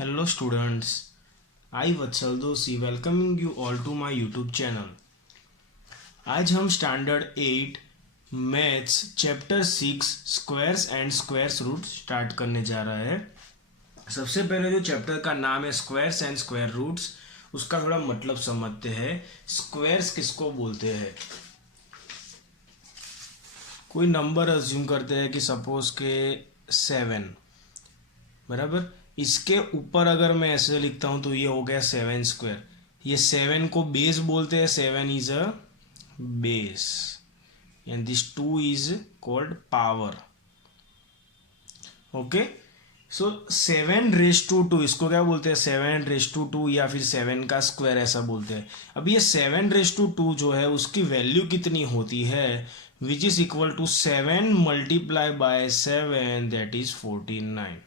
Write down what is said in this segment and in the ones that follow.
Hello students, I Vatsal Doshi welcoming you all to my YouTube channel. आज हम standard 8 maths chapter 6 squares and squares root start करने जा रहा है। सबसे पहले जो चैप्टर का नाम है स्क्वायर्स एंड स्क्वायर रूट्स, उसका थोड़ा मतलब समझते हैं। स्क्वायर्स किसको बोलते हैं? कोई नंबर अज्यूम करते हैं कि सपोज के 7, बराबर। इसके ऊपर अगर मैं ऐसे लिखता हूं तो ये हो गया 7 स्क्वायर। ये 7 को बेस बोलते हैं, 7 is a base and this 2 is called power. Okay, so 7 raise to 2 इसको क्या बोलते हैं? 7 रेस टू 2 या फिर 7 का स्क्वायर ऐसा बोलते हैं। अब ये 7 रेस टू 2 जो है उसकी वैल्यू कितनी होती है? Which is equal to 7 multiply by 7 that is 49,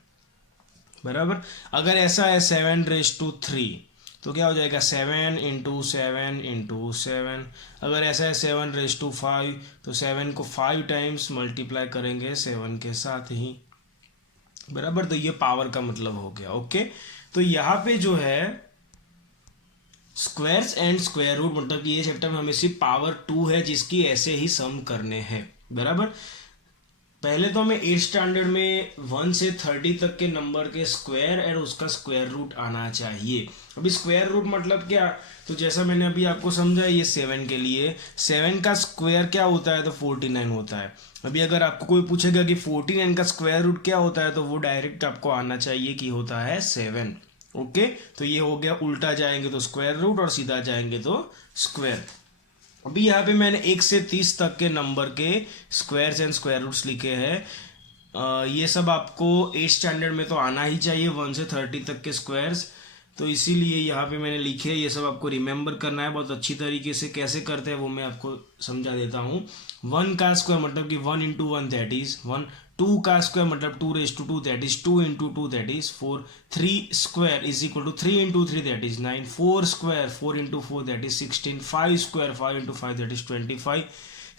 बराबर। अगर ऐसा है 7 रेस टू 3 तो क्या हो जाएगा? 7 इंटू 7 इंटू 7। अगर ऐसा है 7 रेस टू 5 तो 7 को 5 टाइम्स मल्टीप्लाई करेंगे 7 के साथ ही, बराबर। तो ये पावर का मतलब हो गया। ओके, तो यहाँ पे जो है स्क्वायर्स एंड स्क्वायर रूट, मतलब कि ये चैप्टर में हमें सिर्फ पावर 2 है जिसकी ऐसे ही सम करने हैं, बराबर। पहले तो हमें 8 स्टैंडर्ड में 1 से 30 तक के नंबर के स्क्वायर और उसका स्क्वायर रूट आना चाहिए। अभी स्क्वायर रूट मतलब क्या? तो जैसा मैंने अभी आपको समझा, ये 7 के लिए 7 का स्क्वायर क्या होता है? तो 49 होता है। अभी अगर आपको कोई पूछेगा कि 49 का स्क्वायर रूट क्या होता है तो वो डायरेक्ट आपको आना चाहिए कि होता है 7। ओके, तो ये हो गया। उल्टा जाएंगे तो स्क्वायर रूट और सीधा जाएंगे तो स्क्वायर। अभी यहाँ पे मैंने 1 से 30 तक के नंबर के स्क्वायर्स एंड स्क्वायर रूट्स लिखे हैं। ये सब आपको 8 स्टैंडर्ड में तो आना ही चाहिए, 1 से 30 तक के स्क्वायर्स। तो इसीलिए यहाँ पे मैंने लिखे हैं। ये सब आपको रिमेंबर करना है बहुत अच्छी तरीके से। कैसे करते हैं वो मैं आपको समझा देता हूँ। 1 का स्क्वायर मतलब कि 1 इंटू 1 दैट इज 1। 2 का स्क्वायर मतलब 2 raise to 2 that is 2 into 2 that is 4। 3 square is equal to 3 into 3 that is 9। 4 square 4 into 4 that is 16। 5 square 5 into 5 that is 25।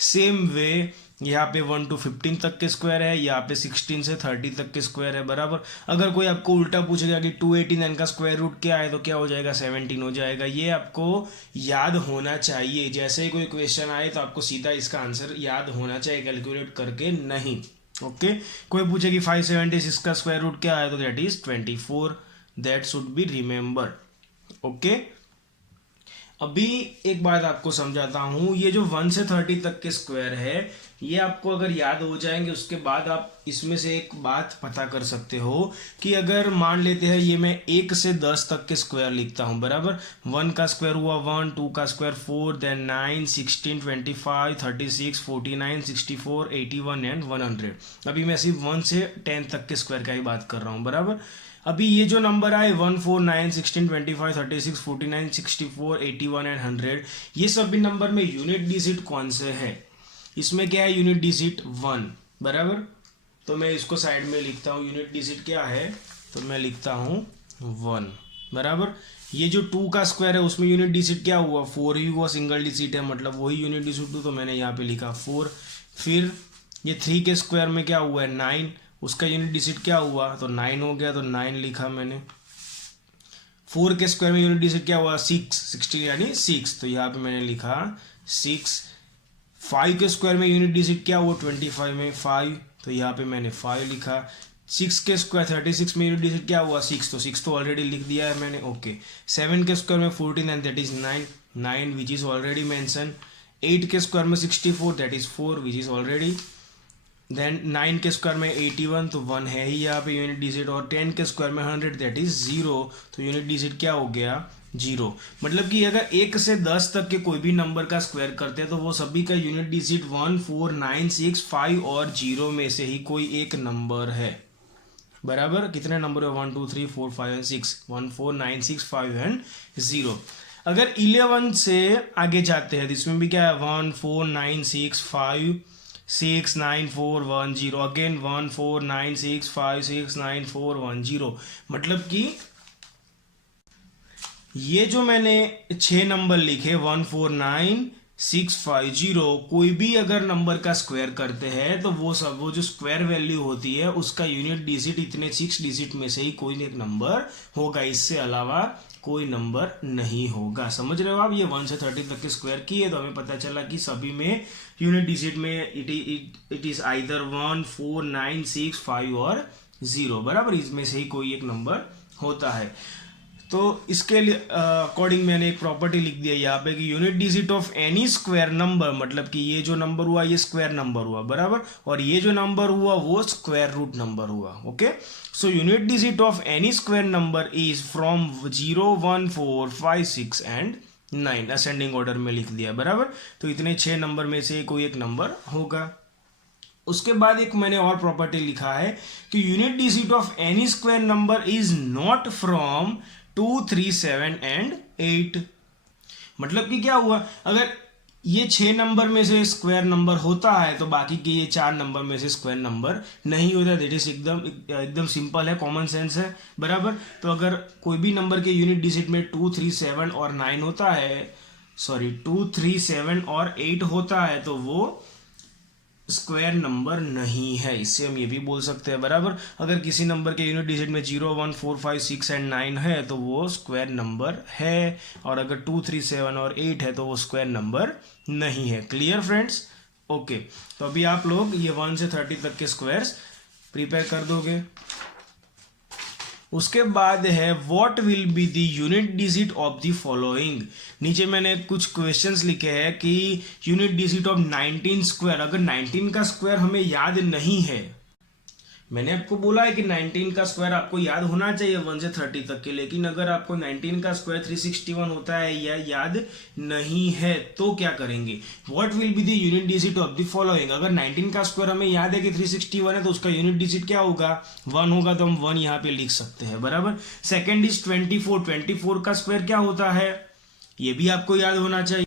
Same way यहाँ पे 1 to 15 तक के स्क्वायर है, यहाँ पे 16 से 30 तक के स्क्वायर है, बराबर। अगर कोई आपको उल्टा पूछेगा कि 289 का स्क्वायर रूट क्या है तो क्या हो जाएगा? 17 हो जाएगा। ये आपको याद होना चाहिए। जैसे ही कोई क्वेश्चन आए तो आपको सीधा इसका आंसर याद होना चाहिए, कैलकुलेट करके नहीं। ओके, कोई पूछे कि 576 का स्क्वायर रूट क्या है तो that is 24। That should be remember. Okay, अभी एक बात आपको समझाता हूं। ये जो 1 से 30 तक के स्क्वायर है, ये आपको अगर याद हो जाएंगे उसके बाद आप इसमें से एक बात पता कर सकते हो कि अगर मान लेते हैं ये मैं 1 से 10 तक के स्क्वायर लिखता हूं, बराबर। 1 का स्क्वायर हुआ 1, 2 का स्क्वायर 4, देन 9, 16, 25, 36, 49, 64, 81 एंड 100। अभी मैं सिर्फ 1 से 10 तक के स्क्वायर का ही बात कर रहा हूँ, बराबर। अभी ये जो नंबर आए 1, 4, 9, 16, 25, 36, 49, 64, 81 एंड 100, ये सभी नंबर में यूनिट डिजिट कौन से है? इसमें क्या है? यूनिट डिजिट 1, बराबर। तो मैं इसको साइड में लिखता हूँ। यूनिट डिजिट क्या है? तो मैं लिखता हूँ 1, बराबर। ये जो 2 का स्क्वायर है उसमें यूनिट डिजिट क्या हुआ? 4 ही हुआ, सिंगल डिजिट है, मतलब वही यूनिट डिजिट 2, तो मैंने यहाँ पे लिखा 4। फिर ये 3 के स्क्वायर में क्या हुआ है? 9, उसका यूनिट डिजिट क्या हुआ? तो 9 हो गया, तो 9 लिखा मैंने। 4 के स्क्वायर में यूनिट डिजिट क्या हुआ? 6, 16 यानी 6, तो यहाँ पे मैंने लिखा 6। 5 के स्क्वायर में यूनिट डिजिट क्या हुआ? 25 में 5, तो यहाँ पे मैंने 5 लिखा। 6 के स्क्वायर 36 में यूनिट डिजिट क्या हुआ? 6, तो 6 तो ऑलरेडी लिख दिया है मैंने। ओके, 7 के स्क्वायर में 14 and that is 9, 9 which is already mention. 8 के स्क्वायर में 64 that is 4 which is already. Then 9 के स्क्वायर में 81, तो 1 है ही यहाँ पे यूनिट डिजिट। और 10 के स्क्वायर में 100 दैट इज 0, तो यूनिट डिजिट क्या हो गया? 0। मतलब कि अगर 1 से 10 तक के कोई भी नंबर का स्क्वायर करते हैं तो वो सभी का यूनिट डिजिट 1, 4, 9, 6, 5 और 0 में से ही कोई एक नंबर है, बराबर। कितने नंबर है? 1, 2, 3, 4, 5 एंड 6। 1, 4, 9, 6, 5 एंड 0। अगर 11 से आगे जाते हैं तो इसमें भी क्या है? 1, 4, 9, 6, 5, 6, 9, 4, 1, 0। अगेन 1, 4, 9, 6, 5, 6, 9, 4, 1, 0। मतलब कि ये जो मैंने 6 नंबर लिखे 1, 4, 9, 650, कोई भी अगर नंबर का स्क्वायर करते हैं तो वो जो स्क्वायर वैल्यू होती है उसका यूनिट डिजिट इतने 6 डिजिट में से ही कोई एक नंबर होगा, इससे अलावा कोई नंबर नहीं होगा। समझ रहे हो आप? ये 1 से 30 तक के स्क्वायर किए तो हमें पता चला कि सभी में यूनिट डिजिट में इट इज आइदर 1, 4, 9, 6, 5 और 0, बराबर, इसमें से ही कोई एक नंबर होता है। तो इसके लिए अकॉर्डिंग मैंने एक प्रॉपर्टी लिख दिया यहाँ पे कि unit digit of N E square number, मतलब कि ये जो नंबर हुआ ये स्क्वायर नंबर हुआ, बराबर, और ये जो नंबर हुआ वो स्क्वायर रूट नंबर हुआ। Okay, so unit digit of N E square number is from 0, 1, 4, 5, 6 and 9, ascending order में लिख दिया, बराबर। तो इतने 6 नंबर में से कोई एक नंबर होगा। उसके बाद एक मैंने और प्रॉपर्टी लिखा है कि unit digit of N E square number is not from 2, 3, 7 and 8। मतलब कि क्या हुआ, अगर ये 6 नंबर में से स्क्वायर नंबर होता है तो बाकी के ये 4 नंबर में से स्क्वायर नंबर नहीं होता। दैट इज एकदम सिंपल है, कॉमन सेंस है, बराबर। तो अगर कोई भी नंबर के यूनिट डिजिट में 2, 3, 7 और 9 होता है, 2, 3, 7 और 8 होता है तो वो स्क्वायर नंबर नहीं है। इससे हम ये भी बोल सकते हैं, बराबर, अगर किसी नंबर के यूनिट डिजिट में 0, 1, 4, 5, 6 एंड 9 है तो वो स्क्वायर नंबर है, और अगर 2, 3, 7 और 8 है तो वो स्क्वायर नंबर नहीं है। Clear friends? ओके, तो अभी आप लोग ये 1 से 30 तक के स्क्वायर्स प्रिपेयर कर दोगे। उसके बाद है what will be the unit digit of the following. नीचे मैंने कुछ क्वेश्चंस लिखे हैं कि यूनिट डिजिट ऑफ 19 स्क्वायर, अगर 19 का स्क्वायर हमें याद नहीं है, मैंने आपको बोला है कि 19 का स्क्वायर आपको याद होना चाहिए 1 से 30 तक के, लेकिन अगर आपको 19 का स्क्वायर 361 होता है या याद नहीं है तो क्या करेंगे? What will be the unit digit of the following. अगर 19 का स्क्वायर हमें याद है कि 361 है तो उसका यूनिट डिजिट क्या होगा? 1 होगा, तो हम 1 यहाँ पे लिख सकते हैं, बराबर। सेकेंड इज 24, 24 का स्क्वायर क्या होता है ये भी आपको याद होना चाहिए,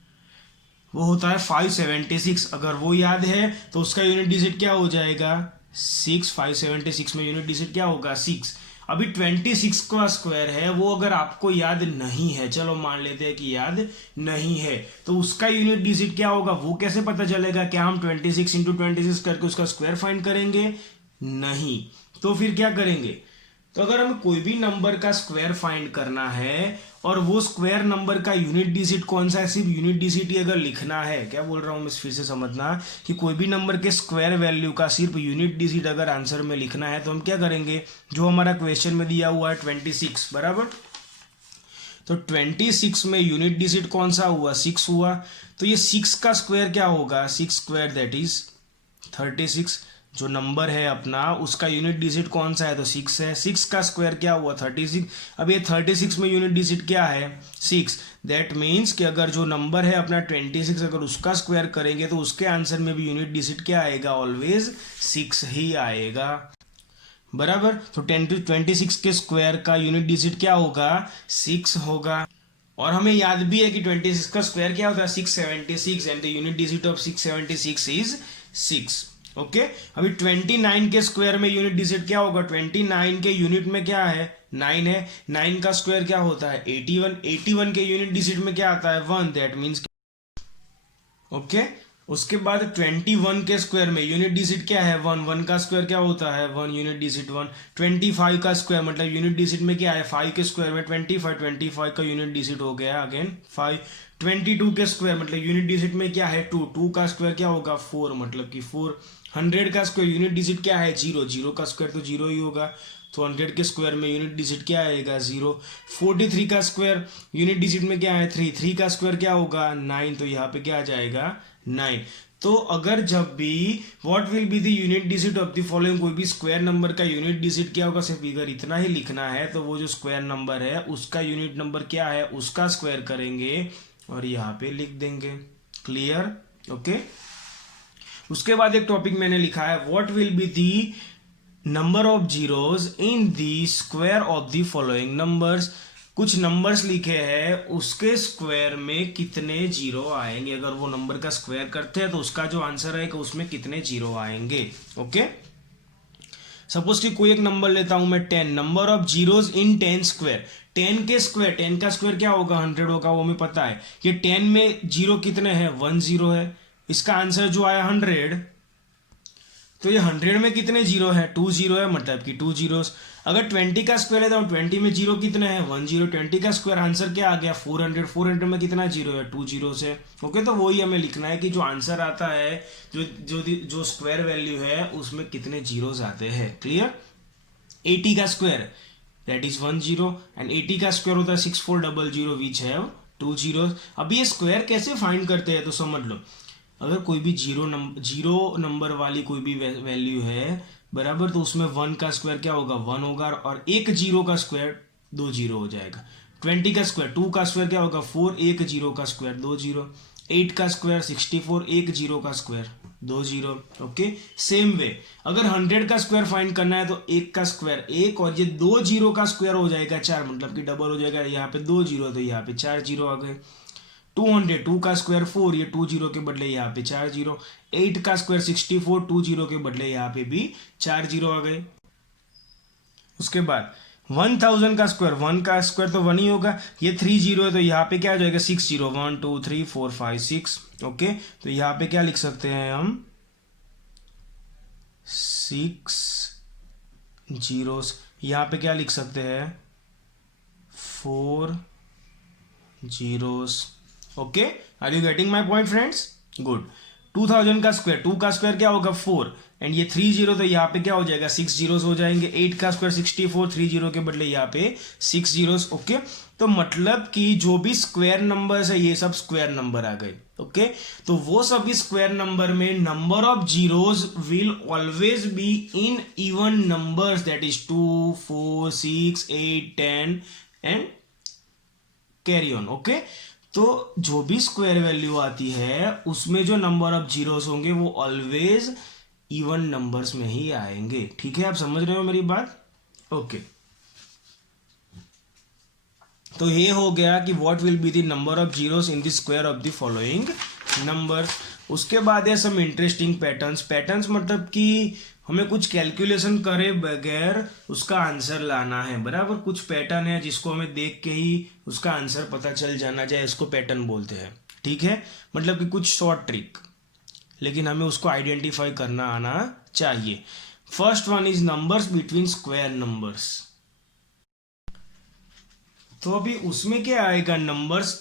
वो होता है 576। अगर वो याद है तो उसका यूनिट डिजिट क्या हो जाएगा? 6। 576 में यूनिट डिजिट क्या होगा? 6। अभी 26 का स्क्वायर है, वो अगर आपको याद नहीं है, चलो मान लेते हैं कि याद नहीं है, तो उसका यूनिट डिजिट क्या होगा वो कैसे पता चलेगा? क्या हम 26 इंटू 26 करके उसका स्क्वायर फाइंड करेंगे? नहीं। तो फिर क्या करेंगे? तो अगर हमें कोई भी नंबर का स्क्वायर फाइंड करना है और वो स्क्वायर नंबर का यूनिट डिजिट कौन सा है, सिर्फ यूनिट डिजिट ही अगर लिखना है, क्या बोल रहा हूँ मैं फिर से समझना, कि कोई भी नंबर के स्क्वायर वैल्यू का सिर्फ यूनिट डिजिट अगर आंसर में लिखना है तो हम क्या करेंगे? जो हमारा क्वेश्चन में दिया हुआ है 26, बराबर, तो 26 में यूनिट डिजिट कौन सा हुआ? 6 हुआ। तो ये 6 का स्क्वायर क्या होगा? 6 स्क्वायर दैट इज 36। जो नंबर है अपना उसका यूनिट डिजिट कौन सा है? तो 6 है। 6 का स्क्वायर क्या हुआ? 36। अब ये 36 में यूनिट डिजिट क्या है? 6। दैट मीन्स कि अगर जो नंबर है अपना 26 अगर उसका स्क्वायर करेंगे तो उसके आंसर में भी यूनिट डिजिट क्या आएगा? ऑलवेज 6 ही आएगा, बराबर। तो 26 के स्क्वायर का यूनिट डिजिट क्या होगा? 6 होगा। और हमें याद भी है कि 26 का स्क्वायर क्या होता है? 676 and the unit digit of 676 is 6। Okay, अभी 29 के स्क्वायर में यूनिट डिजिट क्या होगा? 29 के यूनिट में क्या है? 9 है। 9 का स्क्वायर क्या होता है? 81। 81 के यूनिट डिजिट में क्या आता है? 1। दैट मीन्स ओके, उसके बाद 21 के स्क्वायर में यूनिट डिजिट क्या है? 1। 1 का स्क्वायर क्या होता है? 1। Unit digit 1। 25 का स्क्वायर मतलब यूनिट डिजिट में क्या है? 5 के स्क्वायर में 25। 25 का यूनिट डिजिट हो गया अगेन 5। 22 के स्क्वायर मतलब यूनिट डिजिट में क्या है? 2। 2 का स्क्वायर क्या होगा? 4 मतलब कि 4। 100 का स्क्वायर यूनिट डिजिट क्या है? 0। 0 का स्क्वायर तो 0 ही होगा, तो 100 के स्क्वायर में यूनिट डिजिट क्या आएगा? 0। 43 का स्क्वायर यूनिट डिजिट में क्या है? 3। 3 का स्क्वायर क्या होगा? 9, तो यहाँ पे क्या आ जाएगा? 9। तो अगर जब भी what will be the unit digit of the following, कोई भी स्क्वायर नंबर का यूनिट डिजिट क्या होगा, सिर्फ इधर इतना ही लिखना है, तो वो जो स्क्वायर नंबर है उसका यूनिट नंबर क्या है उसका स्क्वायर करेंगे और यहाँ पे लिख देंगे। क्लियर? ओके। उसके बाद एक टॉपिक मैंने लिखा है what will be the number of zeros in the square of the following numbers. कुछ नंबर्स लिखे हैं उसके स्क्वायर में कितने जीरो आएंगे, अगर वो नंबर का स्क्वायर करते हैं तो उसका जो आंसर आएगा उसमें कितने जीरो आएंगे। ओके, सपोज कि कोई एक नंबर लेता हूं मैं 10, number of zeros in 10 square, 10 के स्क्वायर, 10 का स्क्वायर क्या होगा 100 होगा, वो हमें पता है। ये 10 में जीरो कितने हैं 1 जीरो है, इसका आंसर जो आया 100, तो ये 100 में कितने जीरो है 2 जीरो है, मतलब कि 2 जीरोस। अगर 20 का स्क्वायर है तो 20 में जीरो कितने हैं 1 जीरो, 20 का स्क्वायर आंसर क्या आ गया 400, 400 में कितना जीरो है 2 जीरो से। ओके, तो वही हमें लिखना है कि जो आंसर आता है, जो स्क्वायर वैल्यू है उसमें कितने जीरोस आते हैं। क्लियर। 80 का square that is 1 zero and 80 का स्क्वायर होता है 6400 विच है 2 जीरो। अब ये स्क्वायर कैसे फाइंड करते हैं तो समझ लो, अगर कोई भी जीरो नंबर वाली कोई भी वैल्यू है बराबर, तो उसमें 1 का स्क्वायर क्या होगा 1 होगा, और एक जीरो का स्क्वायर 2 जीरो हो जाएगा। 20 का स्क्वायर 2 का स्क्वायर क्या होगा 4, एक जीरो का स्क्वायर 2 जीरो। 8 का स्क्वायर 64, एक जीरो का स्क्वायर 2 जीरो। ओके, सेम वे अगर 100 का स्क्वायर फाइंड करना है तो एक का स्क्वायर एक, और ये 2 जीरो का स्क्वायर हो जाएगा 4, मतलब कि डबल हो जाएगा, यहाँ पे 2 जीरो तो यहाँ पे 4 जीरो आ गए। 200, 2 का स्क्वायर 4, ये 2 जीरो के बदले यहाँ पे 4 जीरो। 8 का स्क्वायर 64, 2 जीरो के बदले यहाँ पे भी 4 जीरो आ गए। उसके बाद 1000 का स्क्वायर, 1 का स्क्वायर तो 1 ही होगा, ये 3 जीरो है तो यहाँ पे क्या आ जाएगा 6 जीरो, 1 2 3 4 5 6। ओके, तो यहाँ पे क्या लिख सकते हैं हम 6 जीरोस, यहाँ पे क्या लिख सकते हैं 4 zeros. Okay, are you getting my point friends? Good. 2000 का स्क्वायर, 2 का स्क्वायर क्या होगा 4 एंड ये 3 जीरो, तो यहाँ पे क्या हो जाएगा 6 जीरोस हो जाएंगे। 8 का स्क्वायर 64, 3 जीरो के बदले यहाँ पे 6 जीरोस। ओके, तो मतलब कि जो भी स्क्वायर नंबर्स है ये सब स्क्वायर नंबर आ गए। ओके, तो वो सभी स्क्वायर नंबर में number of zeros will always be in even numbers, that is 2 4 6 8 10 and carry on. Okay, तो जो भी स्क्वायर वैल्यू आती है उसमें जो नंबर ऑफ जीरोस होंगे वो ऑलवेज इवन नंबर्स में ही आएंगे। ठीक है, आप समझ रहे हो मेरी बात? ओके, तो ये हो गया कि what will be the number of zeros in the square of the following number. उसके बाद है सम इंटरेस्टिंग पैटर्न्स। पैटर्न्स मतलब कि हमें कुछ कैलकुलेशन करे बगैर उसका आंसर लाना है, बराबर। कुछ पैटर्न है जिसको हमें देख के ही उसका आंसर पता चल जाना चाहिए, इसको पैटर्न बोलते हैं। ठीक है, मतलब कि कुछ शॉर्ट ट्रिक, लेकिन हमें उसको आइडेंटिफाई करना आना चाहिए। First one is numbers between square numbers. तो अभी उसमें क्या आएगा नंबर्स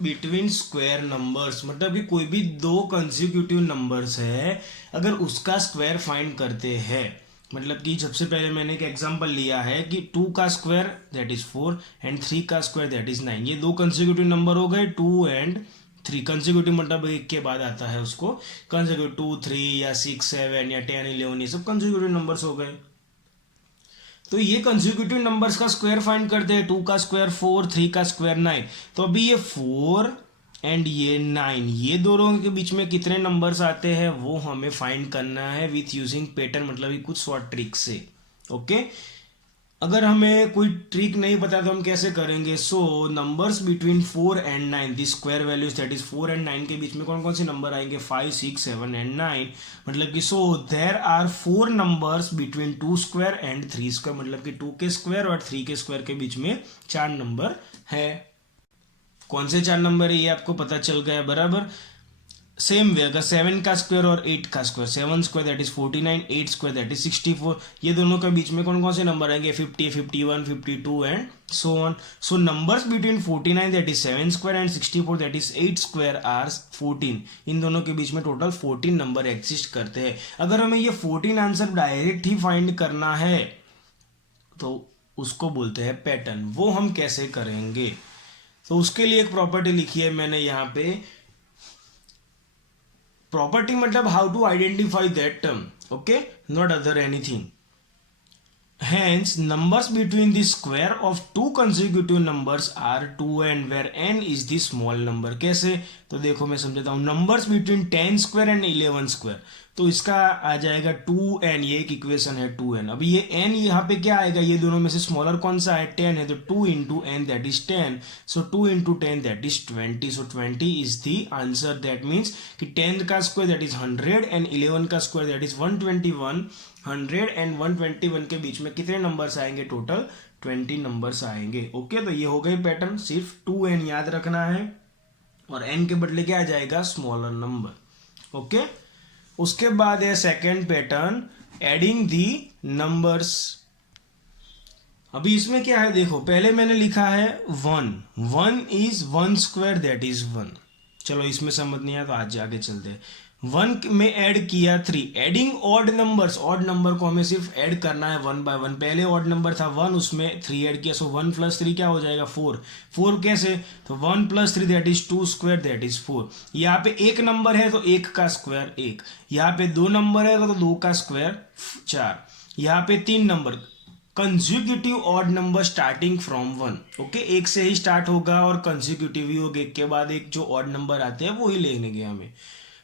बिटवीन स्क्वायर नंबर्स, मतलब कि कोई भी दो कंसेक्यूटिव नंबर्स है अगर उसका स्क्वायर फाइंड करते हैं, मतलब कि सबसे पहले मैंने एक एग्जांपल लिया है कि 2 का स्क्वायर दैट इज 4 एंड 3 का स्क्वायर दैट इज 9। ये दो कंसेक्यूटिव नंबर हो गए 2 एंड 3। कंसेक्यूटिव मतलब एक के बाद आता है उसको कंसेक्यूटिव, 2 3 या 6 7 या 10 11 ये सब कंसेक्यूटिव नंबर्स हो गए। तो ये कंसेक्यूटिव नंबर्स का स्क्वायर फाइंड करते हैं, 2 का स्क्वायर 4, 3 का स्क्वायर 9। तो अभी ये 4 एंड ये 9, ये दोनों के बीच में कितने नंबर्स आते हैं वो हमें फाइंड करना है विथ यूजिंग पैटर्न, मतलब कुछ शॉर्ट ट्रिक से। ओके, अगर हमें कोई ट्रिक नहीं पता तो हम कैसे करेंगे? So numbers between 4 and 9, the square values that is 4 and 9 के बीच में कौन कौन से नंबर आएंगे 5 6 7 एंड 9। मतलब कि so there are 4 numbers between 2 square and 3 square, मतलब कि 2 के स्क्वायर और 3 के स्क्वायर के बीच में 4 नंबर है। कौन से 4 नंबर है ये आपको पता चल गया, बराबर। सेम वे अगर 7 का स्क्वायर और 8 का square, 7 square that is 49, 8 square that is 64, ये दोनों के बीच में कौन कौन से नंबर आएंगे 50 51 52 and so on. So numbers between 49 that is 7 square and 64 that is 8 square are 14। इन दोनों के बीच में टोटल 14 नंबर एग्जिस्ट करते हैं। अगर हमें ये 14 आंसर डायरेक्ट ही फाइंड करना है तो उसको बोलते हैं पैटर्न। वो हम कैसे करेंगे? तो उसके लिए एक प्रॉपर्टी लिखी है मैंने यहाँ पे। प्रॉपर्टी मतलब how to identify that term, okay, not other anything. Hence, numbers between the square of two consecutive numbers are 2 and where n is the small number। कैसे? तो देखो मैं समझाता हूँ। numbers between 10 square and 11 square, तो इसका आ जाएगा 2n, ये एक इक्वेशन है 2n। अभी ये n यहाँ पे क्या आएगा, ये दोनों में से स्मॉलर कौन सा है 10 है, तो 2 into n that is 10, so 2 into 10 that is 20, so 20 is the answer. That means कि 10 का स्क्वायर दैट इज 100 एंड 11 का स्क्वायर दैट इज 121 100 एंड 121 के बीच में कितने नंबर्स आएंगे? टोटल 20 नंबर्स आएंगे। ओके, तो ये हो गई पैटर्न, सिर्फ 2n याद रखना है और n के बदले क्या आ जाएगा? Smaller number. ओके, उसके बाद है second pattern, adding the numbers. अभी इसमें क्या है देखो, पहले मैंने लिखा है 1 इज 1 स्क्वायर दैट इज 1। चलो इसमें समझ नहीं आया तो आज आगे चलते हैं। 1 में ऐड किया 3, adding odd numbers, odd number को हमें सिर्फ ऐड करना है 1 बाय 1। पहले ऑड नंबर था 1, उसमें 3 ऐड किया, सो 1 प्लस 3 क्या हो जाएगा? 4 कैसे? तो 1 plus 3 that is 2 square that is 4। यहाँ पे एक नंबर है तो एक का स्क्वायर 1, यहाँ पे 2 नंबर है तो 2 का स्क्वायर 4, यहाँ पे 3 number, consecutive odd number starting from 1। Okay, एक से ही स्टार्ट होगा और कंज्यूक्यूटिव ही होगा, एक के बाद एक जो ऑड नंबर आते हैं वो ही लेने गए हमें।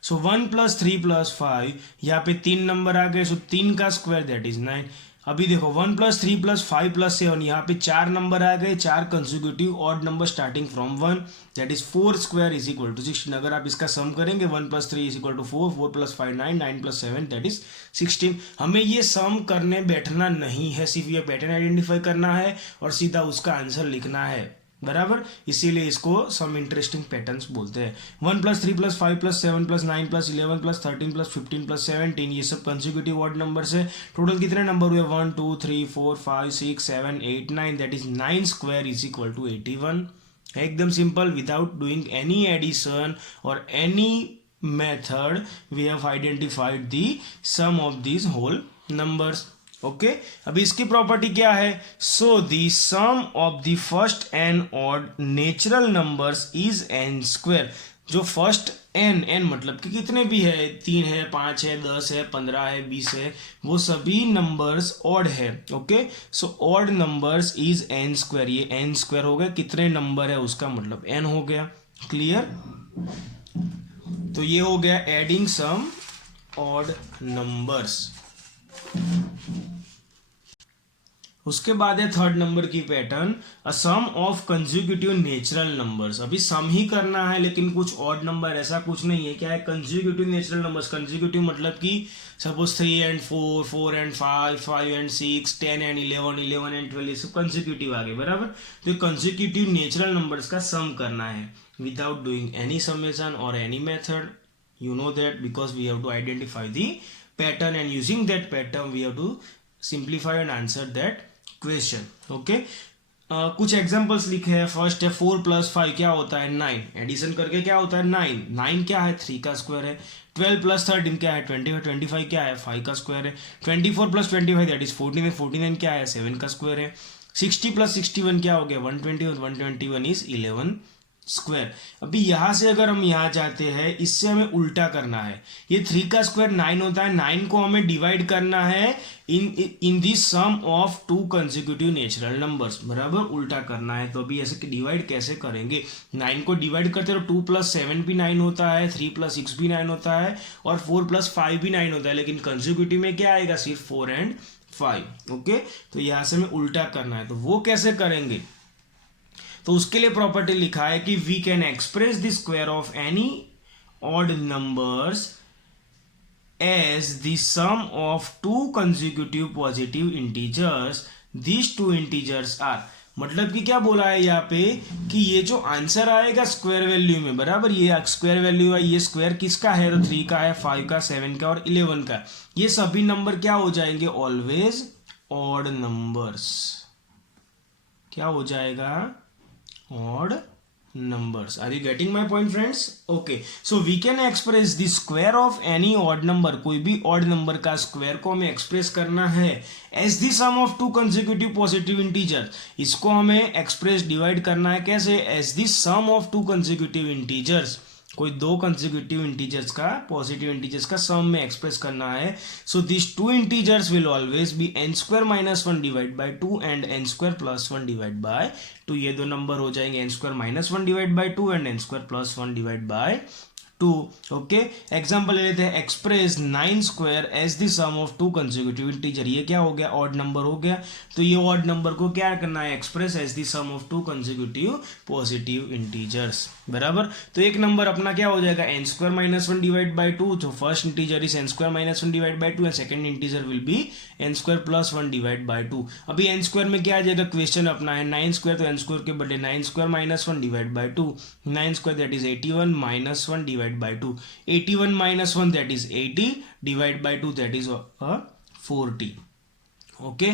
सो 1 प्लस 3 प्लस 5, यहाँ पे 3 नंबर आ गए, सो 3 का स्क्वायर दैट इज 9। अभी देखो 1 प्लस 3 प्लस 5 प्लस 7, यहाँ पे 4 नंबर आ गए, 4 consecutive odd number starting from 1 that is 4 square is equal to 16। अगर आप इसका सम करेंगे 1 plus 3 is equal to 4, 4 plus 5 9, 9 plus 7 that is 16। हमें ये सम करने बैठना नहीं है, सिर्फ ये पैटर्न आइडेंटिफाई करना है और सीधा उसका आंसर लिखना है, बराबर। इसीलिए इसको सम इंटरेस्टिंग पैटर्न्स बोलते हैं। 1 plus 3 plus 5 plus 7 plus 9 plus 11 plus 13 plus 15 plus 17, ये सब कंसेक्यूटिव ऑड नंबर्स है। टोटल कितने नंबर हुए? 1 2 3 4 5 6 7 8 9 that is 9 square is equal to 81। एकदम simple, without doing any addition और any method we have identified the sum of these whole numbers. Okay, अभी इसकी property क्या है? So the sum of the first n odd natural numbers is n square. जो first n मतलब कि कितने भी है, 3 है, 5 है, 10 है, 15 है, 20 है, वो सभी नंबर्स ऑड है। Okay, so odd numbers is n square. ये एन स्क्वायर हो गया, कितने नंबर है उसका मतलब एन हो गया। क्लियर? तो ये हो गया एडिंग सम ऑड नंबर्स। उसके बाद है थर्ड नंबर की pattern, a sum of consecutive natural numbers. अभी सम ही करना है लेकिन कुछ ऑड नंबर, ऐसा कुछ नहीं है। क्या है कंज्यूक्यूटिव नेचुरल नंबर्स? कंज्यूक्यूटिव मतलब कि suppose 3 and 4, 4 and 5, 5 and 6, 10 and 11, 11 and 12, ये सब कंज्यूक्यूटिव आ गए, बराबर। तो कंज्यूक्यूटिव नेचुरल नंबर्स का सम करना है विदाउट डूइंग एनी समेशन और any method. You know that because we have to identify the pattern and using that pattern we have to simplify and answer that question. Okay, कुछ examples लिखे हैं। First है 4 plus 5 क्या होता है? 9। Addition करके क्या होता है? 9। 9 क्या है? 3 का स्क्वायर है। 12 प्लस 13 क्या है? 25। 25 क्या है? 5 का स्क्वायर है। 24 प्लस 25 दैट इज 14। 49 क्या है? 7 का स्क्वायर है। 60 प्लस 61 क्या हो गया? 120 और 121 इज 11 स्क्वायर। अभी यहां से अगर हम यहां जाते हैं, इससे हमें उल्टा करना है। ये 3 का स्क्वायर 9 होता है, 9 को हमें डिवाइड करना है इन दी सम ऑफ 2 कंसेक्यूटिव नेचुरल नंबर्स, बराबर उल्टा करना है। तो अभी ऐसे डिवाइड कैसे करेंगे? 9 को डिवाइड करते तो 2 प्लस 7 भी 9 होता है, 3 प्लस 6 भी 9 होता है और 4 प्लस 5 भी 9 होता है, लेकिन कंसेक्यूटिव में क्या आएगा? सिर्फ 4 एंड 5। ओके, तो यहां से हमें उल्टा करना है, तो वो कैसे करेंगे? तो उसके लिए प्रॉपर्टी लिखा है कि we can express the square of any odd numbers as the sum of 2 consecutive positive integers. These 2 integers are, मतलब कि क्या बोला है यहाँ पे कि ये जो आंसर आएगा स्क्वायर वैल्यू में, बराबर ये स्क्वायर वैल्यू है, ये स्क्वायर किसका है? तो 3 का है, 5 का, 7 का और 11 का। ये सभी नंबर क्या हो जाएंगे? Always odd numbers. क्या हो जाएगा? odd numbers. Are you getting my point, friends? Okay, so we can express the square of any odd number. कोई भी odd number का square को हमें express करना है as the sum of 2 consecutive positive integers. इसको हमें express divide करना है कैसे? as the sum of 2 consecutive integers. कोई 2 कंसेक्यूटिव इंटीजर्स का, पॉजिटिव इंटीजर्स का सम में एक्सप्रेस करना है। So this 2 integers will always be n square minus 1 divide by 2 and n square plus 1 divide by 2। ये दो नंबर हो जाएंगे n square minus 1 divide by 2 and n square plus 1 divide by 2। Okay, example ले लेते हैं, express 9 square as the sum of two consecutive integer. ये क्या हो गया, ऑड नंबर हो गया। तो ये ऑड नंबर को क्या करना है, express as the sum of two consecutive positive integers, बराबर। तो एक नंबर अपना क्या हो जाएगा, n square minus one divide by two. तो first integer is n square minus one divide by two and second integer will be n square plus one divide by two. अभी n square में क्या आ जाएगा, question अपना है 9 square, तो N square के बदले 9 square minus one divide by two. 9 square that is 81 minus one divide by two. 81 minus one that is 80 divide by two that is 40। Okay,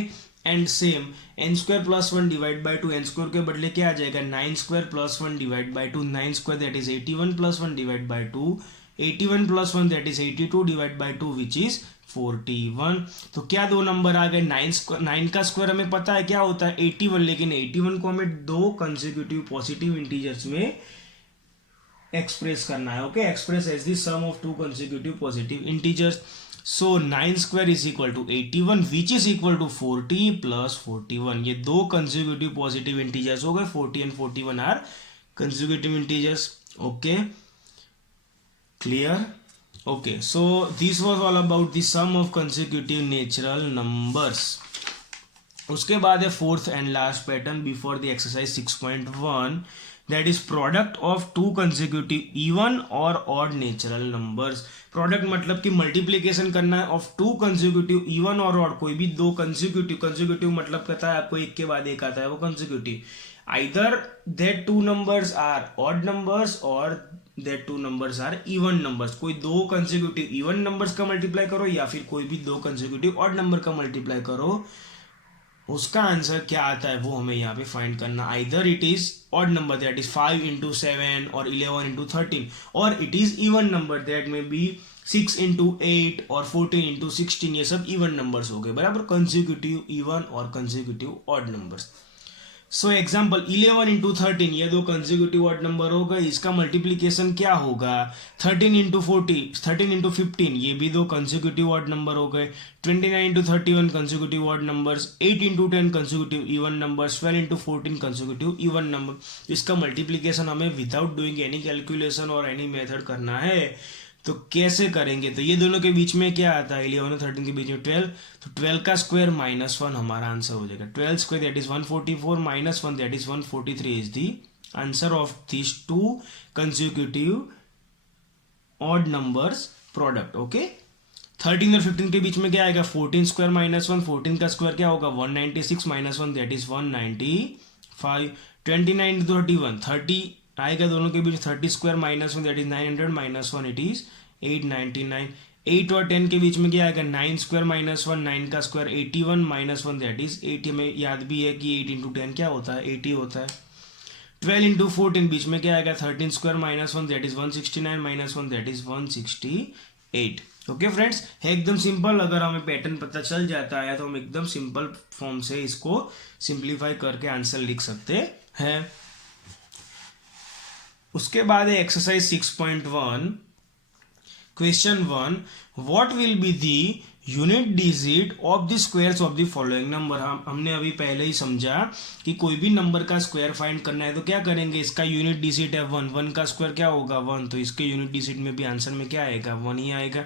and same n square plus one divide by two, n square के बदले क्या आ जाएगा, 9 square plus one divide by two. 9 square that is 81 plus one divide by two. 81 plus one that is 82 divide by to which is 41। तो क्या दो number आ गए, 9 का स्क्वायर हमें पता है क्या होता है 81, लेकिन 81 को हमें दो कंसेक्यूटिव पॉजिटिव इंटीजर्स में एक्सप्रेस करना है। Okay, express as the sum of two consecutive positive integers. So 9 square is equal to 81 which is equal to 40 plus 41। ये दो कंसेक्यूटिव पॉजिटिव इंटीजर्स हो गए, 40 and 41 are consecutive integers. Okay, clear? Okay, so this was all about the sum of consecutive natural numbers. उसके बाद है fourth and last pattern before the exercise 6.1, that is product of two consecutive even और odd natural numbers. Product मतलब कि multiplication करना है of two consecutive even और odd, कोई भी दो कंसेक्यूटिव मतलब कहता है आपको एक के बाद एक आता है वो consecutive. Either that two numbers are odd numbers और that two numbers are even numbers. कोई दो कंसेक्यूटिव इवन नंबर्स का मल्टीप्लाई करो या फिर कोई भी दो कंसेक्यूटिव ऑड नंबर का मल्टीप्लाई करो, उसका आंसर क्या आता है वो हमें यहाँ पे फाइंड करना। Either it is odd number that is 5 into 7 और 11 into 13, और it is even number that में बी 6 into 8 और 14 into 16। ये सब इवन नंबर्स हो गए, बराबर, कंसेक्यूटिव इवन और consecutive odd numbers. So example 11 into 13, ये दो कंसेक्यूटिव ऑड नंबर हो गए, इसका मल्टीप्लीकेशन क्या होगा 13 into 13 into 15, ये भी दो कंसेक्यूटिव ऑड नंबर हो गए। 29 into 31 consecutive odd numbers. 8 into 10 consecutive even numbers. 12 into 14 consecutive even number. इसका मल्टीप्लीकेशन हमें विदाउट डूइंग एनी कैलकुलेशन और एनी मेथड करना है, तो कैसे करेंगे, तो ये दोनों के बीच में क्या आता है 11 और 13 के बीच में 12, तो 12 का स्क्वायर माइनस वन हमारा आंसर हो जाएगा। 12 square that is 144 minus one that is 143 is the answer of this to consecutive odd numbers product. Okay, 13 और 15 के बीच में क्या आएगा 14 स्क्वायर माइनस वन। 14 का स्क्वायर क्या होगा 196 minus one that is 195। 29 to 31, 30 आएगा दोनों के बीच 30 square minus one that is 900 minus one it is 899। 8 और 10 के बीच में क्या आएगा 9 स्क्वायर माइनस वन। 9 का square 81 minus one that is 80। हमें याद भी है कि 8 into 10 क्या होता है 80 होता है। 12 into 14 बीच में क्या आएगा 13 square minus one that is 169 minus one that is 168। Okay friends, है एकदम सिंपल। अगर हमें पैटर्न पता चल जाता है तो हम एकदम सिंपल फॉर्म से इसको सिंप्लीफाई करके आंसर लिख सकते हैं। उसके बाद है exercise 6.1, question 1, what will be the unit digit of the squares of the following number. हमने अभी पहले ही समझा कि कोई भी नंबर का स्क्वायर फाइंड करना है तो क्या करेंगे, इसका यूनिट डिजिट है 1, 1 का स्क्वायर क्या होगा 1, तो इसके यूनिट डिजिट में भी आंसर में क्या आएगा 1 ही आएगा।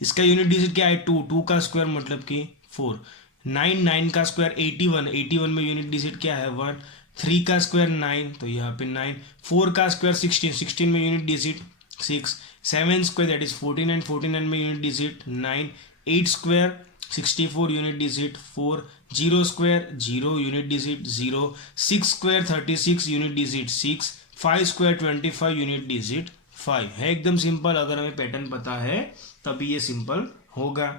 इसका यूनिट डिजिट क्या है 2, 2 का स्क्वायर मतलब कि 4। 9, 9 का स्क्वायर 81, 81 में यूनिट डिजिट क्या है 1। 3 का स्क्वायर 9, तो यहाँ पे 9। 4 का स्क्वायर 16, 16 में unit digit 6। 7 square that is 49, 49 में unit digit 9। 8 square 64 unit digit 4। 0 square 0 unit digit 0। 6 square 36 unit digit 6। 5 square 25 unit digit 5। है एकदम सिंपल, अगर हमें पैटर्न पता है तभी ये सिंपल होगा।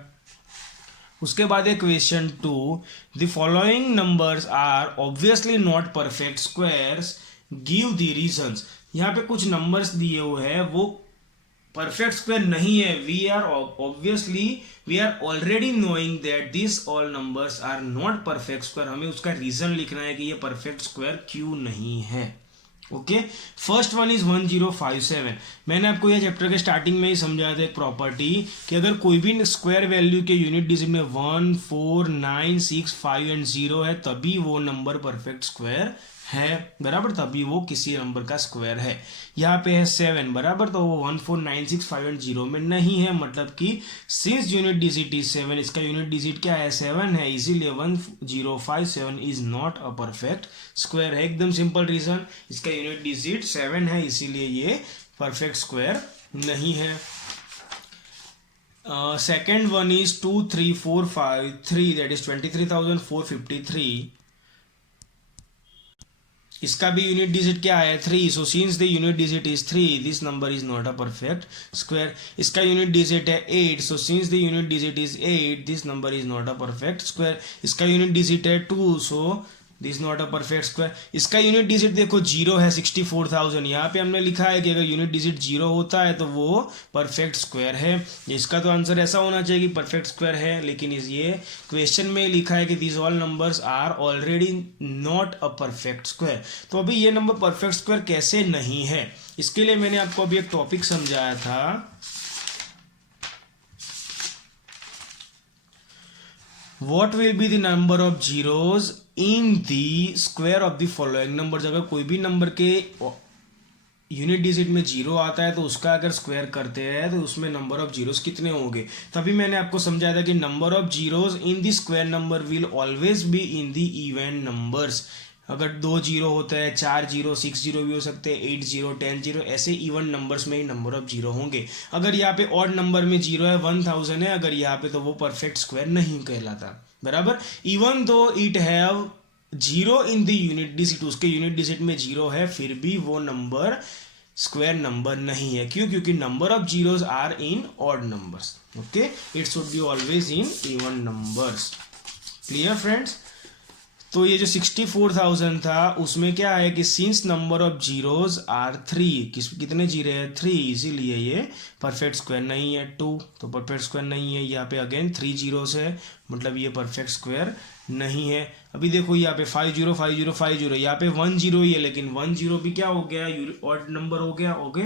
उसके बाद है question 2, the following numbers are obviously not perfect squares, give the reasons. यहाँ पे कुछ नंबर्स दिए हुए हैं वो परफेक्ट स्क्वायर नहीं है। We are already knowing that this all numbers are not perfect square. हमें उसका रीजन लिखना है कि ये परफेक्ट स्क्वायर क्यों नहीं है। Okay, first one is 1057। मैंने आपको यह चैप्टर के स्टार्टिंग में ही समझाया था एक प्रॉपर्टी कि अगर कोई भी स्क्वायर वैल्यू के यूनिट डिजिट में 1, 4, 9, 6, 5 एंड 0 है तभी वो नंबर परफेक्ट स्क्वायर है बराबर, तभी वो किसी नंबर का स्क्वायर है। यहाँ पे है 7 बराबर, तो वो 14965 में नहीं है, मतलब कि सिंस यूनिट डिजिट इज 7, इसका यूनिट डिजिट क्या है 7 है, इसीलिए 1057 is not a perfect square है। एकदम सिंपल रीजन, इसका यूनिट डिजिट 7 है, इसीलिए ये परफेक्ट स्क्वायर नहीं है। Second one is 23453, that is 23,453। इसका भी यूनिट डिजिट क्या है 3, so since the unit digit is 3 this number is not a perfect square. इसका यूनिट डिजिट है 8, so since the unit digit is 8 this number is not a perfect square. इसका unit digit है 2, so this not a perfect square. इसका unit digit देखो 0 है 64,000, यहाँ पे हमने लिखा है कि अगर यूनिट डिजिट 0 होता है तो वो परफेक्ट स्क्वायर है। इसका तो आंसर ऐसा होना चाहिए कि परफेक्ट स्क्वायर है, लेकिन इस ये क्वेश्चन में लिखा है कि this all numbers are already not a perfect square. तो अभी ये नंबर परफेक्ट स्क्वायर कैसे नहीं है, इसके लिए मैंने आपको अभी एक टॉपिक समझाया था, what will be the number of zeros in the square of the following numbers। अगर कोई भी नंबर के यूनिट डिजिट में 0 आता है तो उसका अगर स्क्वायर करते हैं तो उसमें नंबर ऑफ जीरोस कितने होंगे। तभी मैंने आपको समझाया था कि number of zeros in the square number will always be in the even numbers. अगर 2 जीरो होता है, 4 जीरो, 6 जीरो भी हो सकते हैं, 8 जीरो, 10 जीरो, ऐसे इवन नंबर्स में ही नंबर ऑफ जीरो होंगे। अगर यहाँ पे ऑड नंबर में जीरो है, 1000 है अगर यहाँ पे, तो वो परफेक्ट स्क्वायर नहीं कहलाता बराबर। Even though it have zero in the unit digit, उसके यूनिट डिजिट में जीरो है, फिर भी वो नंबर स्क्वायर नंबर नहीं है। क्यों? क्योंकि number of zeros are in odd numbers. Okay, it should be always in even numbers. Clear friends? तो ये जो 64,000 था उसमें क्या है कि since number of zeros are 3, कितने जीरो है 3, इसीलिए ये परफेक्ट स्क्वायर नहीं है। 2 तो परफेक्ट स्क्वायर नहीं है। यहाँ पे अगेन 3 जीरोस है, मतलब ये परफेक्ट स्क्वायर नहीं है। अभी देखो यहाँ पे 50 50 50, यहाँ पे 1 जीरो ही है, लेकिन 1 जीरो भी क्या हो गया, ऑड नंबर हो गया। Okay,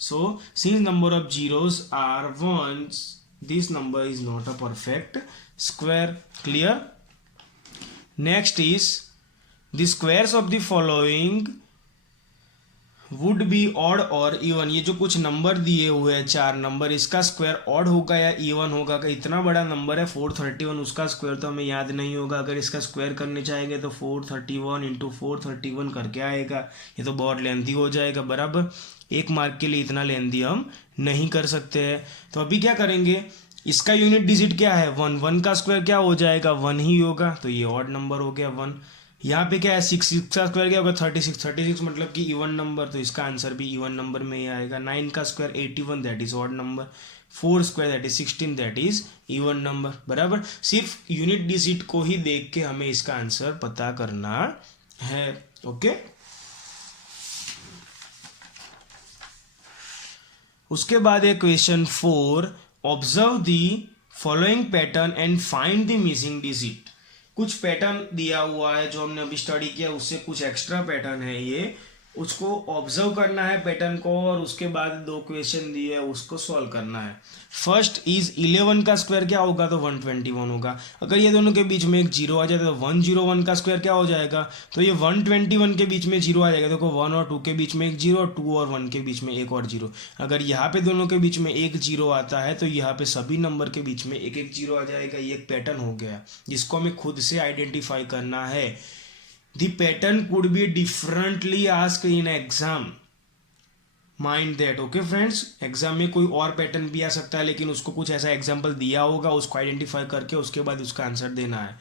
so since number of zeros are 1 this number is not a perfect square. Clear? Next is the squares of the following would be odd और even। ये जो कुछ नंबर दिए हुए हैं 4 नंबर, इसका स्क्वायर ऑड होगा या इवन होगा। का इतना बड़ा नंबर है 431, उसका स्क्वायर तो हमें याद नहीं होगा। अगर इसका स्क्वायर करने चाहेंगे तो 431 इंटू 431 करके आएगा, ये तो बहुत लेंथी हो जाएगा बराबर। 1 मार्क के लिए इतना लेंथी हम नहीं कर सकते हैं। तो अभी क्या करेंगे, इसका यूनिट डिजिट क्या है 1, 1 का स्क्वायर क्या हो जाएगा 1 ही होगा, तो ये ऑड नंबर हो गया 1। यहाँ पे क्या है 6, 6 का स्क्वायर क्या होगा 36, 36 मतलब कि इवन नंबर, तो इसका आंसर भी इवन नंबर में ही आएगा। 9 का square 81, that is odd number. 4 square that is 16, that is even number बराबर। सिर्फ यूनिट डिजिट को ही देख के हमें इसका आंसर पता करना है। ओके, उसके बाद है question 4, observe the following pattern and find the missing digit. कुछ पैटर्न दिया हुआ है जो हमने अभी स्टडी किया, उससे कुछ एक्स्ट्रा पैटर्न है ये, उसको ऑब्जर्व करना है पैटर्न को, और उसके बाद 2 क्वेश्चन दिए उसको सॉल्व करना है। फर्स्ट इज 11 का स्क्वायर क्या होगा, तो 121 होगा। अगर ये दोनों के बीच में एक जीरो आ जाए तो 101 का स्क्वायर क्या हो जाएगा, तो ये 121 के बीच में जीरो आ जाएगा। देखो 1 और 2 के बीच में एक जीरो, 2 और 1 के बीच में एक और जीरो। अगर यहाँ पे दोनों के बीच में एक जीरो आता है तो यहाँ पे सभी नंबर के बीच में एक एक जीरो आ जाएगा। ये एक पैटर्न हो गया जिसको हमें खुद से आइडेंटिफाई करना है। The pattern could be differently asked in exam. Mind that, okay friends? Exam में कोई और पैटर्न भी आ सकता है, लेकिन उसको कुछ ऐसा एग्जाम्पल दिया होगा, उसको आइडेंटिफाई करके उसके बाद उसका आंसर देना है।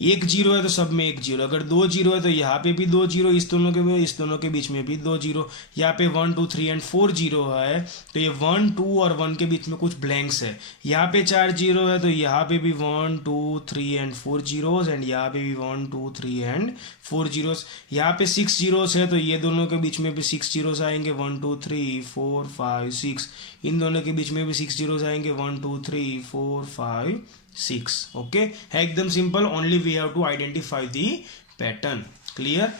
1 जीरो है तो सब में 1 जीरो, अगर 2 जीरो है तो यहाँ पे भी 2 जीरो, इस दोनों के बीच में भी 2 जीरो। यहाँ पे 1 2 3 एंड 4 जीरो है तो ये 1 2 और 1 के बीच में कुछ ब्लैंक्स है। यहाँ पे 4 जीरो है तो यहाँ पे भी 1 2 3 एंड 4 जीरोस, एंड यहाँ पे भी 1 2 3 एंड 4 जीरोस। यहाँ पे 6 जीरोस है तो ये दोनों के बीच में भी 6 जीरोस आएंगे, 1 2 3 4 5 6। इन दोनों के बीच में भी 6 जीरोस आएंगे, 1 2 3 4 5 6। ओके, है एकदम simple, only we have to identify the pattern. Clear?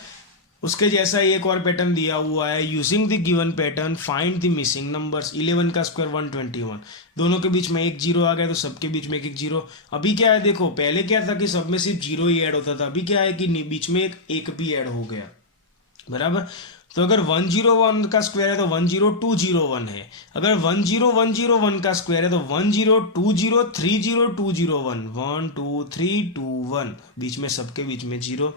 उसके जैसा एक और पैटर्न दिया हुआ है, using the given pattern find the missing numbers. 11 का स्क्वायर 121, दोनों के बीच में एक जीरो आ गया तो सबके बीच में एक एक जीरो। अभी क्या है देखो, पहले क्या था कि सब में सिर्फ जीरो ही ऐड होता था, अभी क्या है कि बीच में एक भी ऐड हो गया। बराबर। तो अगर 101 का स्क्वायर है तो 10201 है, अगर 10101 का स्क्वायर है तो 102030201, 12321, बीच में सबके बीच में जीरो,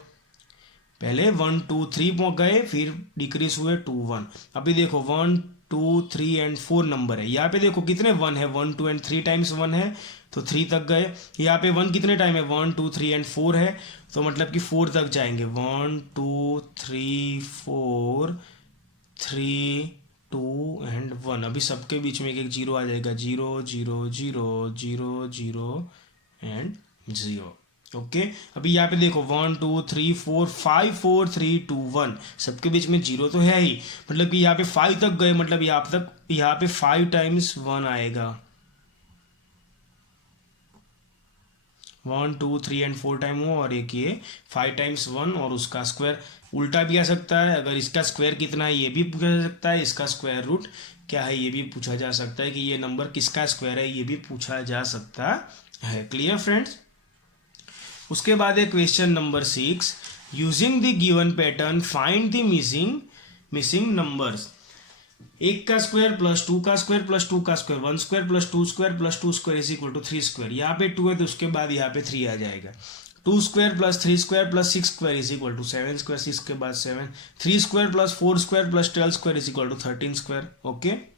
पहले 123 पहुंच गए, फिर डिक्रीज हुए 21। अभी देखो 1 2 3 एंड 4 नंबर है, यहाँ पे देखो कितने 1 है, 1 2 एंड 3 टाइम्स 1 है तो 3 तक गए। यहाँ पे 1 कितने टाइम है, 1 2 3 एंड 4 है, तो मतलब कि 4 तक जाएंगे, 1 2 3 4 3 2 एंड 1। अभी सबके बीच में एक एक जीरो आ जाएगा, 0 0 0 0 0 एंड 0। ओके, अभी यहाँ पे देखो 1 2 3 4 5 4 3 2 1, सबके बीच में जीरो तो है ही, मतलब कि यहाँ पे 5 तक गए, मतलब यहाँ पे 5 टाइम्स 1 आएगा, 1 2 3 एंड 4 टाइम हो, और एक ये 5 टाइम्स 1 और उसका स्क्वायर। उल्टा भी आ सकता है, अगर इसका स्क्वायर कितना है ये भी पूछा जा सकता है, इसका स्क्वायर रूट क्या है ये भी पूछा जा सकता है, कि ये नंबर किसका स्क्वायर है ये भी पूछा जा सकता है। Clear friends. उसके बाद है question number 6, using the given pattern find the missing numbers. एक का स्क्वायर प्लस टू का स्क्वायर प्लस टू का square, 1 square plus two square is equal to 3 square. यहाँ पे 2 है तो उसके बाद यहाँ पे 3 आ जाएगा। 2 square plus 3 square plus 6 square is equal to 7 square, 6 के बाद 7। 3 square plus 4 square plus 12 square is equal to 13 square. Okay,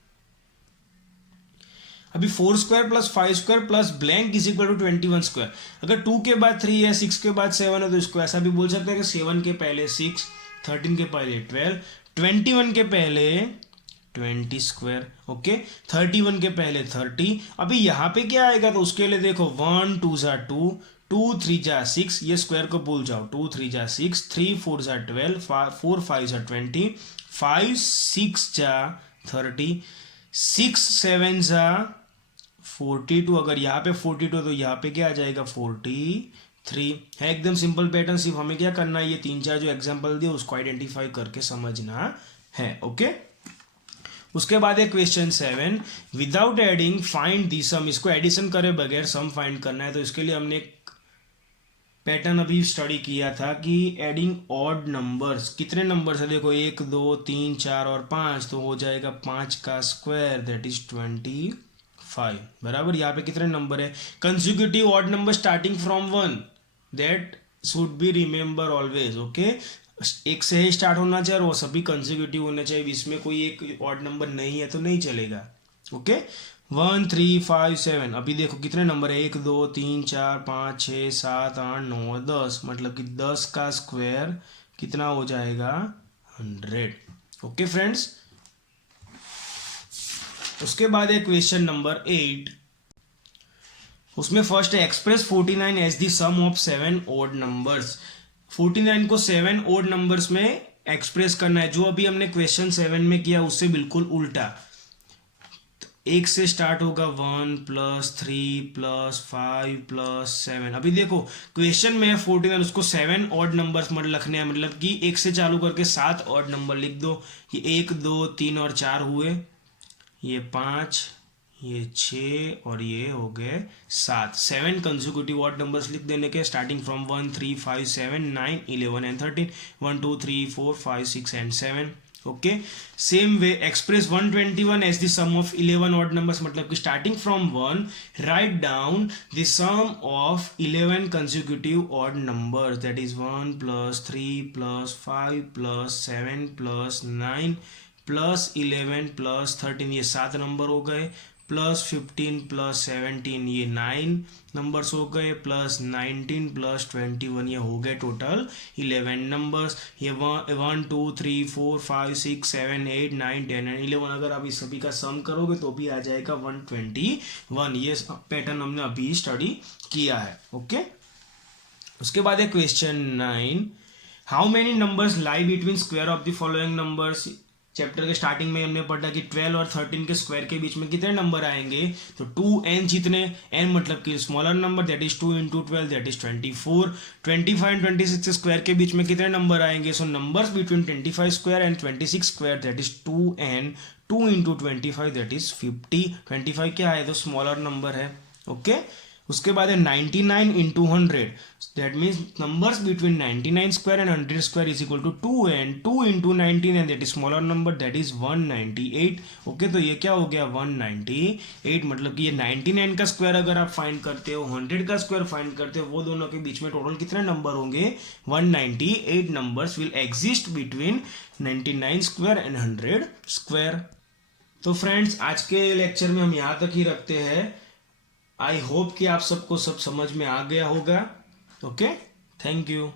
अभी 4 square plus 5 square plus blank is equal to 21 square. अगर 2 के बाद 3 है, 6 के बाद 7 है, तो इसको ऐसा भी बोल सकते हैं कि 7 के पहले 6, 13 के पहले 12, 21 के पहले 20 स्क्वायर। ओके, 31 के पहले 30। अभी यहाँ पे क्या आएगा, तो उसके लिए देखो 1 2 जा 2, 2 3 जा 6, ये स्क्वायर को भूल जाओ, 2 3 जा 6, 3 4 जा 12, 4 5 जा 20, 5 6 जा 30, 6 7 जा 42। अगर यहाँ पे 42 तो यहाँ पे क्या आ जाएगा, 43 है। एकदम सिंपल पैटर्न, सिर्फ हमें क्या करना है, ये 3 4 जो एग्जांपल दिए उसको आइडेंटिफाई करके समझना है। ओके, उसके बाद है question 7, without adding find the sum. इसको एडिशन करे बगैर सम फाइंड करना है, तो इसके लिए हमने एक पैटर्न अभी स्टडी किया था कि एडिंग ऑड नंबर्स। कितने नंबर्स है, देखो 1 2 3 4 और 5, तो हो जाएगा 5 का स्क्वायर दैट इज 25। बराबर, यहाँ पे कितने नंबर है, consecutive odd number starting from 1, that should be remember always. Okay, एक से ही स्टार्ट होना चाहिए और वो सभी कंसेक्यूटिव होने चाहिए, इसमें कोई एक ऑड नंबर नहीं है तो नहीं चलेगा। ओके, 1 3 5 7। अभी देखो कितने नंबर है, 1 2 3 4 5 6 7 8 9 10, मतलब कि 10 का स्क्वायर कितना हो जाएगा, 100। ओके फ्रेंड्स, उसके बाद है क्वेश्चन नंबर 8। उसमें फर्स्ट है express 49 as the sum of 7 odd numbers. 49 को 7 ऑड नंबर्स में एक्सप्रेस करना है, जो अभी हमने क्वेश्चन 7 में किया उससे बिल्कुल उल्टा। एक से स्टार्ट होगा 1 प्लस 3 प्लस 5 प्लस 7। अभी देखो क्वेश्चन में है 49, उसको 7 ऑड नंबर्स मतलब लिखने हैं, मतलब कि एक से चालू करके 7 ऑड नंबर लिख दो। ये 1 2 3 और 4 हुए, ये 5, ये 6 और ये हो गए 7। 7 कंसेक्यूटिव ऑड नंबर्स लिख देने के, starting from 1 3 5 7 9 11 and 13, 1 2 3 4 5 6 and 7। Okay, same way express 121 as the sum of 11 odd numbers, मतलब कि starting from 1 right down the sum of 11 consecutive odd numbers, that is 1 plus 3 plus 5 plus 7 plus 9 plus 11 plus 13, ये 7 number हो गए, plus 15 plus 17 ये 9 numbers हो गए, plus 19 plus 21 ये हो गए टोटल 11 नंबर्स। ये 1 2 3 4 5 6 7 8 9 10 एंड 11, अगर आप इस सभी का सम करोगे तो भी आ जाएगा 121। ये पैटर्न हमने अभी स्टडी किया है। ओके, उसके बाद है question 9, how many numbers lie between square of the following numbers. Chapter के स्टार्टिंग में हमने पढ़ा कि 12 और 13 के स्क्वायर के बीच में कितने नंबर आएंगे, तो 2n जितने, n मतलब कि smaller number that is 2 into 12 that is 24। 25 and 26 के स्क्वायर के बीच में कितने नंबर आएंगे, so numbers between 25 square and 26 square that is 2n, 2 into 25 that is 50। 25 क्या है, तो स्मॉलर नंबर है। ओके, उसके बाद है 99 into 100, that means numbers between 99 square and 100 square is equal to 2, and 2 into 19 and that is smaller number, that is 198। Okay, तो ये क्या हो गया 198, मतलब कि ये 99 का स्क्वायर अगर आप फाइंड करते हो, 100 का स्क्वायर फाइंड करते हो, वो दोनों के बीच में टोटल कितने नंबर होंगे, 198 numbers will exist between 99 square and 100 square. तो फ्रेंड्स, आज के लेक्चर में हम यहाँ तक ही रखते हैं। आई होप कि आप सबको सब समझ में आ गया होगा। Okay, thank you.